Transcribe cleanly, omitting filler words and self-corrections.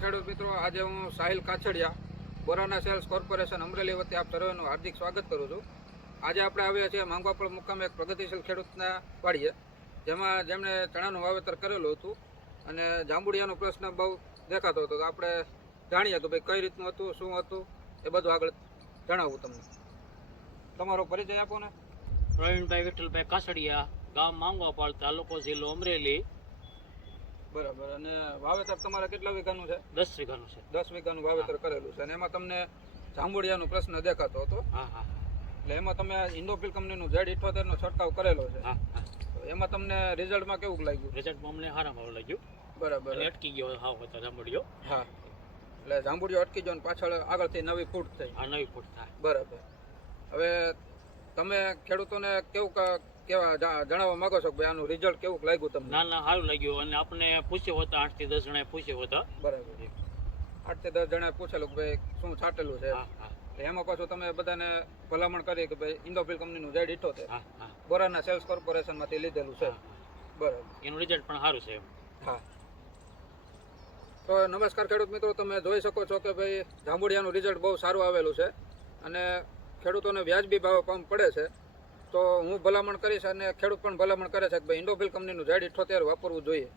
ખેડૂત મિત્રો, આજે હું સાહિલ કાછડિયા બોરાના સેલ્સ કોર્પોરેશન અમરેલી વતી આપ સર્વેનું હાર્દિક સ્વાગત કરું છું. આજે આપણે આવ્યા છીએ માંગવાપળ મુકામે એક પ્રગતિશીલ ખેડૂતના વાડીએ, જેમણે ચણાનું વાવેતર કરેલું હતું અને જાંબુડિયાનો પ્રશ્ન બહુ દેખાતો હતો. તો આપણે જાણીએ તો ભાઈ કઈ રીતનું હતું, શું હતું, એ બધું આગળ જણાવું તમને. તમારો પરિચય આપો ને. પ્રવીણભાઈ વિઠ્ઠલભાઈ કાછડિયા, ગામ માંગવાપળ, તાલુકો જિલ્લો અમરેલી. બરાબર. અને વાવેતર તમારે કેટલા વીઘાનું છે? 10 વીઘાનું છે. 10 વીઘાનું વાવેતર કરેલું છે અને એમાં તમને જાંબુડિયાનો પ્રશ્ન દેખાતો હતો. હા હા એટલે એમાં તમે ઇન્ડોફિલ કંપનીનું Z78 નો છંટકાવ કરેલો છે. હા હા. તો એમાં તમને રિઝલ્ટમાં કેવું લાગ્યું? રિઝલ્ટમાં અમને સારા ભાવ લાગ્યું. બરાબર. એટલે અટકી ગયો હાવ હતો જાંબુડિયો. હા, એટલે જાંબુડિયો અટકી ગયો ને પાછળ આગળથી નવી ફૂટ થઈ. આ નવી ફૂટ થાય. બરાબર. હવે તમે ખેડૂતોને કેવા જણાવવા માંગો છો કે ભાઈ આનું રિઝલ્ટ કેવું લાગ્યું તમને? ના ના, સારું લાગ્યું. અને આપણે પૂછ્યો હતા, 8 થી 10 જણાએ પૂછ્યો હતા. બરાબર. 8 થી 10 જણાએ પૂછેલું કે ભાઈ શું છાંટેલું છે. હા હા એટલે એમાં પાછું તમે બધાને ભલામણ કરી કે ભાઈ ઇન્ડોફિલ કંપનીનું Z78 હા હા. બોરાના સેલ્સ કોર્પોરેશનમાંથી લીધેલું છે. બરાબર. એનું રિઝલ્ટ પણ સારું છે. હા. તો નમસ્કાર ખેડૂત મિત્રો, તમે જોઈ શકો છો કે ભાઈ જાંબુડિયાનું રિઝલ્ટ બહુ સારું આવેલું છે અને ખેડૂતોને વ્યાજબી ભાવ પણ પડે છે. તો હું ભલામણ કરીશ અને ખેડૂત પણ ભલામણ કરે છે કે ભાઈ ઇન્ડોફિલ કંપનીનું Z78 વાપરવું જોઈએ.